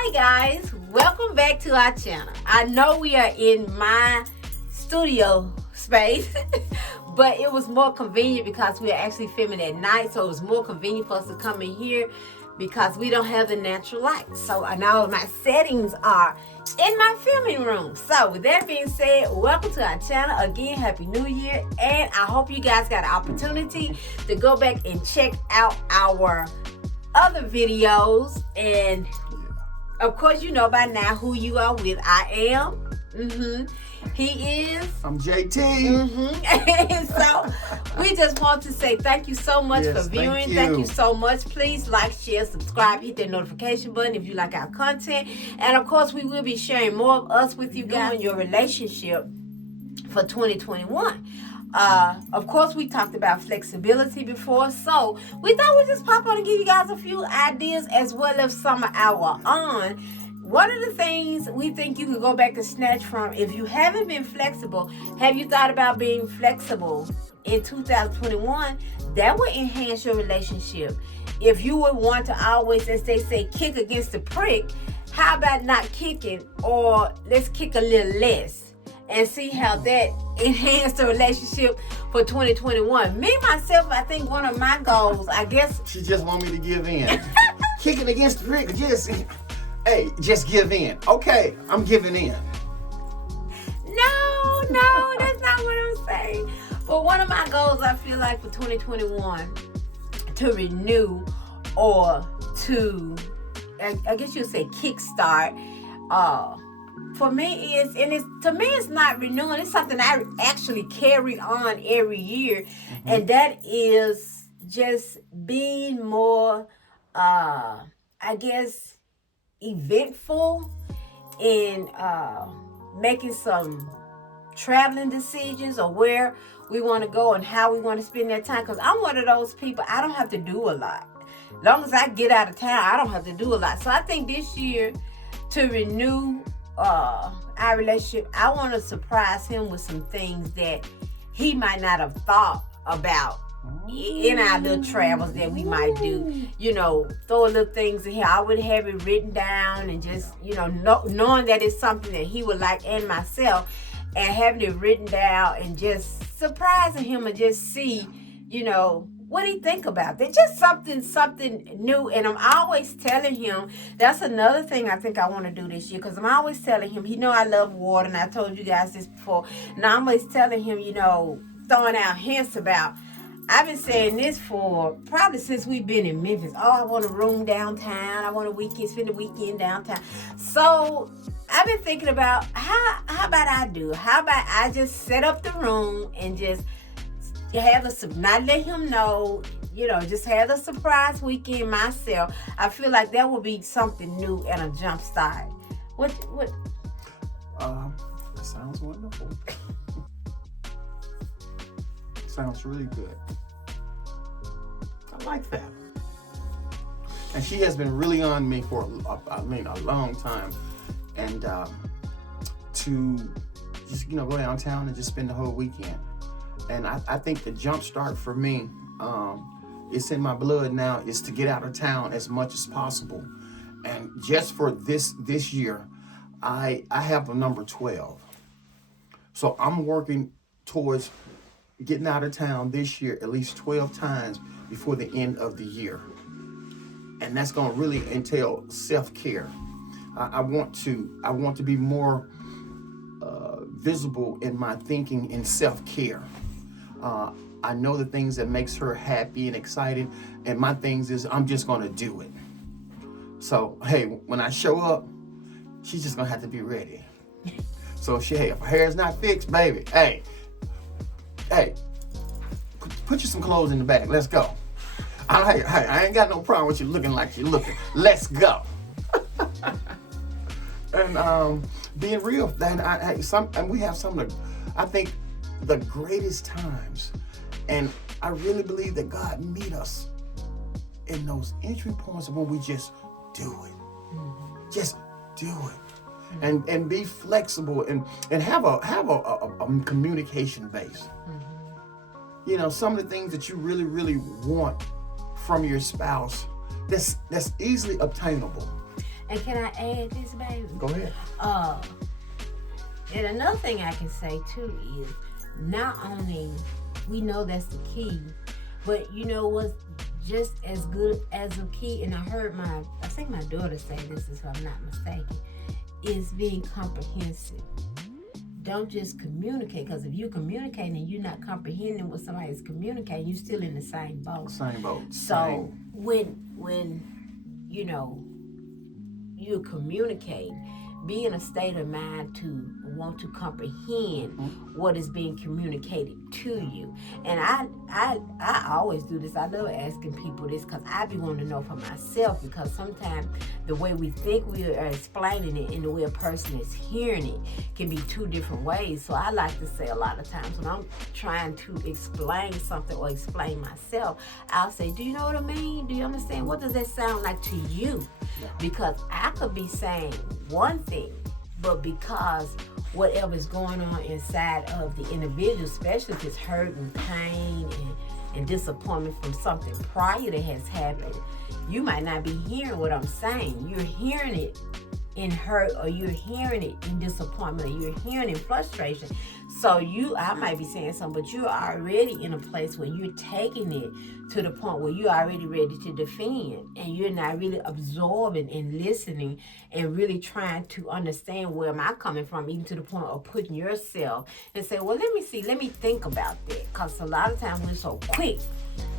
Hi guys, welcome back to our channel. I know we are in my studio space, but it was more convenient because we are actually filming at night, so it was more convenient for us to come in here because we don't have the natural light. So now my settings are in my filming room. So with that being said, welcome to our channel. Again, Happy New Year, and I hope you guys got an opportunity to go back and check out our other videos. And of course, you know by now who you are with. I am. He is. I'm JT. And so we just want to say thank you so much for viewing. Thank you so much. Please like, share, subscribe, hit that notification button if you like our content. And of course, we will be sharing more of us with you guys in your relationship for 2021. Of course, we talked about flexibility before, so we thought we'd just pop on and give you guys a few ideas as well as some of our own. One of the things we think you can go back and snatch from, if you haven't been flexible, have you thought about being flexible in 2021? That will enhance your relationship. If you would want to always, as they say, kick against the prick, how about not kicking, or let's kick a little less? And see how that enhanced the relationship for 2021. Me, myself, I think one of my goals, I guess. She just want me to give in. Kicking against the brick, just give in. Okay, I'm giving in. No, that's not what I'm saying. But one of my goals, I feel like for 2021, to renew or to, I guess you'd say kickstart, for me it's not renewing. It's something I actually carry on every year, and that is just being more, I guess, eventful in making some traveling decisions or where we want to go and how we want to spend that time. Because I'm one of those people, I don't have to do a lot. As long as I get out of town, I don't have to do a lot. So I think this year, to renew our relationship, I want to surprise him with some things that he might not have thought about in our little travels that we might do. You know, throw little things in here. I would have it written down and just, knowing that it's something that he would like, and myself, and having it written down and just surprising him and just see, what do you think about that? Just something new. And I'm always telling him, that's another thing I think I want to do this year, because I'm always telling him, I love water, and I told you guys this before. Now I'm always telling him, throwing out hints about, I've been saying this for probably since we've been in Memphis. Oh, I want a room downtown. I want spend a weekend downtown. So I've been thinking about, how about I just set up the room and just not let him know, just have a surprise weekend myself. I feel like that would be something new and a jump start. What? That sounds wonderful. Sounds really good. I like that. And she has been really on me for a long time, and to just go downtown and just spend the whole weekend. And I think the jump start for me, it's in my blood now, is to get out of town as much as possible. And just for this year, I have a number 12. So I'm working towards getting out of town this year at least 12 times before the end of the year. And that's going to really entail self-care. I want to be more visible in my thinking in self-care. I know the things that makes her happy and excited, and my things is I'm just going to do it. So, hey, when I show up, she's just going to have to be ready. So if her hair's not fixed, baby, hey, put you some clothes in the bag. Let's go. I ain't got no problem with you looking like you're looking. Let's go. And being real, and we have some of the, I think, the greatest times. And I really believe that God meet us in those entry points when we just do it. Just do it. And be flexible and have a communication base. Some of the things that you really, really want from your spouse, that's easily obtainable. And can I add this, baby? Go ahead. And another thing I can say too is not only we know that's the key, but you know what's just as good as a key, and I think my daughter say this, if I'm not mistaken, is being comprehensive. Don't just communicate, because if you're communicating and you're not comprehending what somebody's communicating, you're still in the same boat. Same boat. So when you know you're communicating, be in a state of mind to want to comprehend what is being communicated to you. And I always do this. I love asking people this because I be wanting to know for myself, because sometimes the way we think we are explaining it and the way a person is hearing it can be two different ways. So I like to say a lot of times when I'm trying to explain something or explain myself, I'll say, do you know what I mean? Do you understand? What does that sound like to you? Yeah. Because I could be saying one thing, but because whatever's going on inside of the individual, especially if it's hurt and pain and disappointment from something prior that has happened, you might not be hearing what I'm saying. You're hearing it in hurt, or you're hearing it in disappointment, or you're hearing it in frustration. So I might be saying something, but you're already in a place where you're taking it to the point where you're already ready to defend, and you're not really absorbing and listening and really trying to understand where am I coming from, even to the point of putting yourself and say, well, let me think about that. Because a lot of times we're so quick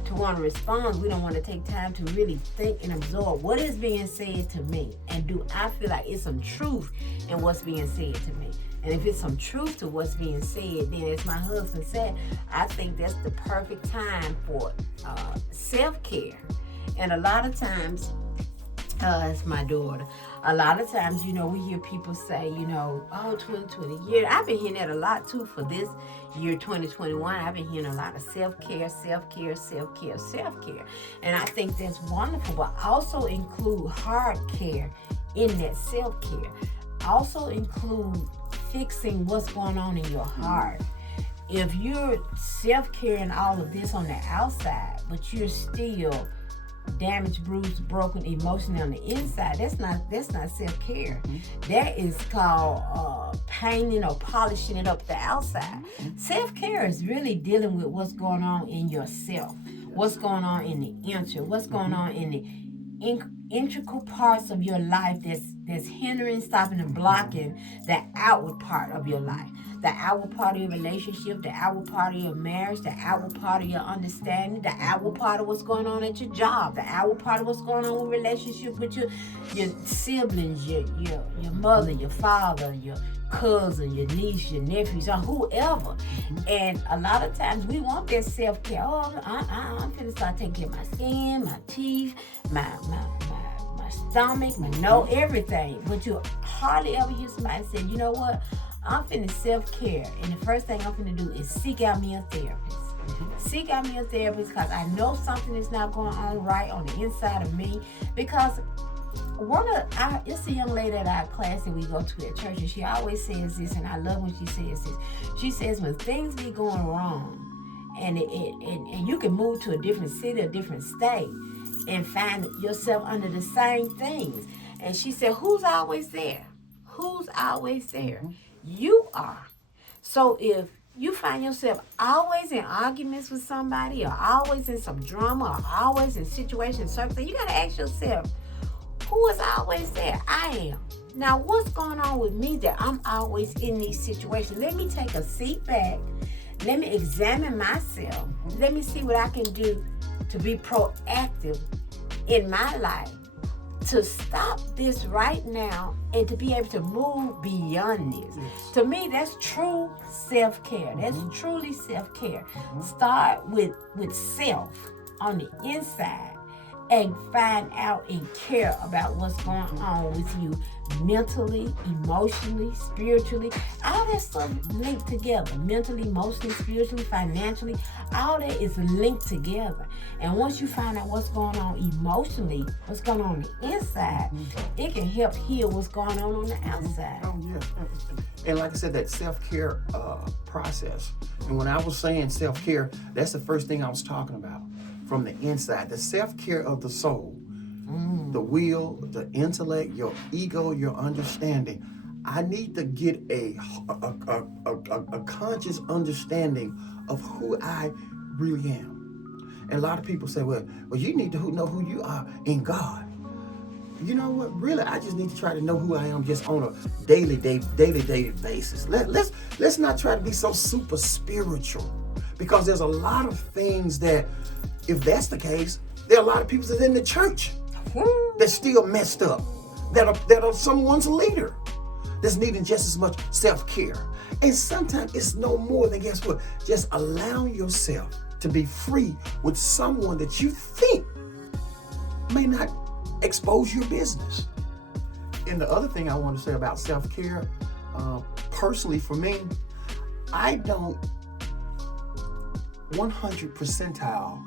to want to respond, we don't want to take time to really think and absorb what is being said to me, and do I feel like it's some truth in what's being said to me. And if it's some truth to what's being said, then as my husband said, I think that's the perfect time for self-care. And a lot of times, it's my daughter, a lot of times, we hear people say, oh, 2020 year. I've been hearing that a lot too for this year, 2021. I've been hearing a lot of self-care, self-care, self-care, self-care. And I think that's wonderful, but also include hard care in that self-care. Also include fixing what's going on in your heart. If you're self-caring all of this on the outside, but you're still damaged, bruised, broken emotionally on the inside, that's not self-care. That is called painting or polishing it up the outside. Self-care is really dealing with what's going on in yourself, what's going on in the inner, what's going on in the integral parts of your life that's hindering, stopping, and blocking the outward part of your life. The outward part of your relationship, the outward part of your marriage, the outward part of your understanding, the outward part of what's going on at your job, the outward part of what's going on with relationship with your siblings, your mother, your father, your cousin, your niece, your nephews, or whoever. And a lot of times we want that self-care. Oh, I'm finna start taking care of my skin, my teeth, my stomach, my nose, everything. But you hardly ever hear somebody say, you know what? I'm finna self-care, and the first thing I'm finna do is seek out me a therapist. Seek out me a therapist, because I know something is not going on right on the inside of me. Because it's a young lady at our class that we go to at church, and she always says this, and I love when she says this. She says when things be going wrong, and you can move to a different city, a different state, and find yourself under the same things. And she said, who's always there? Who's always there? You are. So if you find yourself always in arguments with somebody, or always in some drama, or always in situations, you got to ask yourself, who is always there? I am. Now, what's going on with me that I'm always in these situations? Let me take a seat back. Let me examine myself. Let me see what I can do to be proactive in my life, to stop this right now and to be able to move beyond this. Yes. To me, that's true self-care. That's truly self-care. Start with self on the inside, and find out and care about what's going on with you mentally, emotionally, spiritually. All that stuff linked together. Mentally, emotionally, spiritually, financially. All that is linked together. And once you find out what's going on emotionally, what's going on the inside, it can help heal what's going on the outside. Oh, yeah. And like I said, that self-care process. And when I was saying self-care, that's the first thing I was talking about. From the inside, the self-care of the soul. the will, the intellect, your ego, your understanding. I need to get a conscious understanding of who I really am. And a lot of people say, well, you need to know who you are in God. You know what? Really, I just need to try to know who I am just on a daily basis. Let's not try to be so super spiritual, because there's a lot of things that, if that's the case, there are a lot of people that's in the church that's still messed up, that are someone's leader, that's needing just as much self-care. And sometimes it's no more than, guess what? Just allowing yourself to be free with someone that you think may not expose your business. And the other thing I want to say about self-care, personally for me, I don't 100 percentile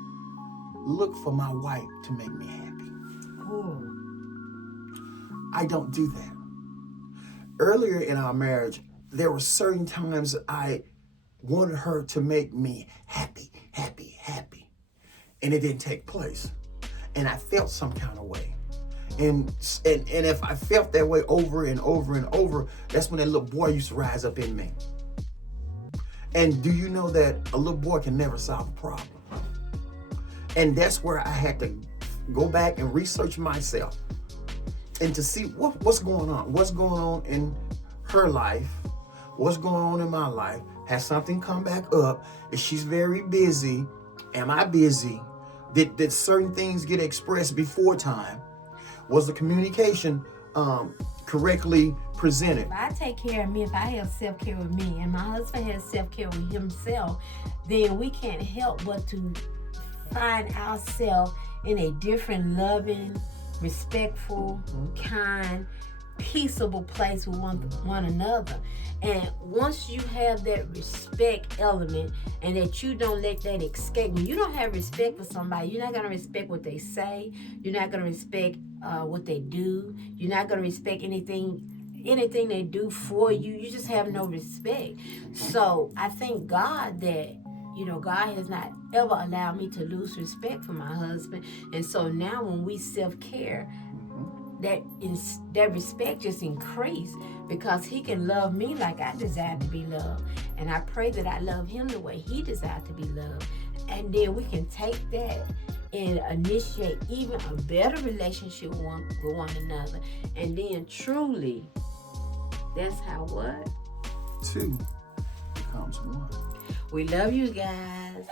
look for my wife to make me happy. I don't do that. Earlier in our marriage, there were certain times I wanted her to make me happy. And it didn't take place. And I felt some kind of way. And if I felt that way over and over and over, that's when that little boy used to rise up in me. And do you know that a little boy can never solve a problem? And that's where I had to go back and research myself and to see what's going on. What's going on in her life? What's going on in my life? Has something come back up? If she's very busy, am I busy? Did certain things get expressed before time? Was the communication correctly presented? If I take care of me, if I have self-care with me, and my husband has self-care with himself, then we can't help but to find ourselves in a different, loving, respectful, kind, peaceable place with one another. And once you have that respect element, and that you don't let that escape, when you don't have respect for somebody, you're not going to respect what they say, you're not going to respect what they do, you're not going to respect anything they do for you. You just have no respect. So I thank God that, God has not ever allowed me to lose respect for my husband. And so now when we self-care, that respect just increased, because he can love me like I desire to be loved. And I pray that I love him the way he desires to be loved. And then we can take that and initiate even a better relationship with one another. And then truly, that's how what? Two becomes one. We love you guys.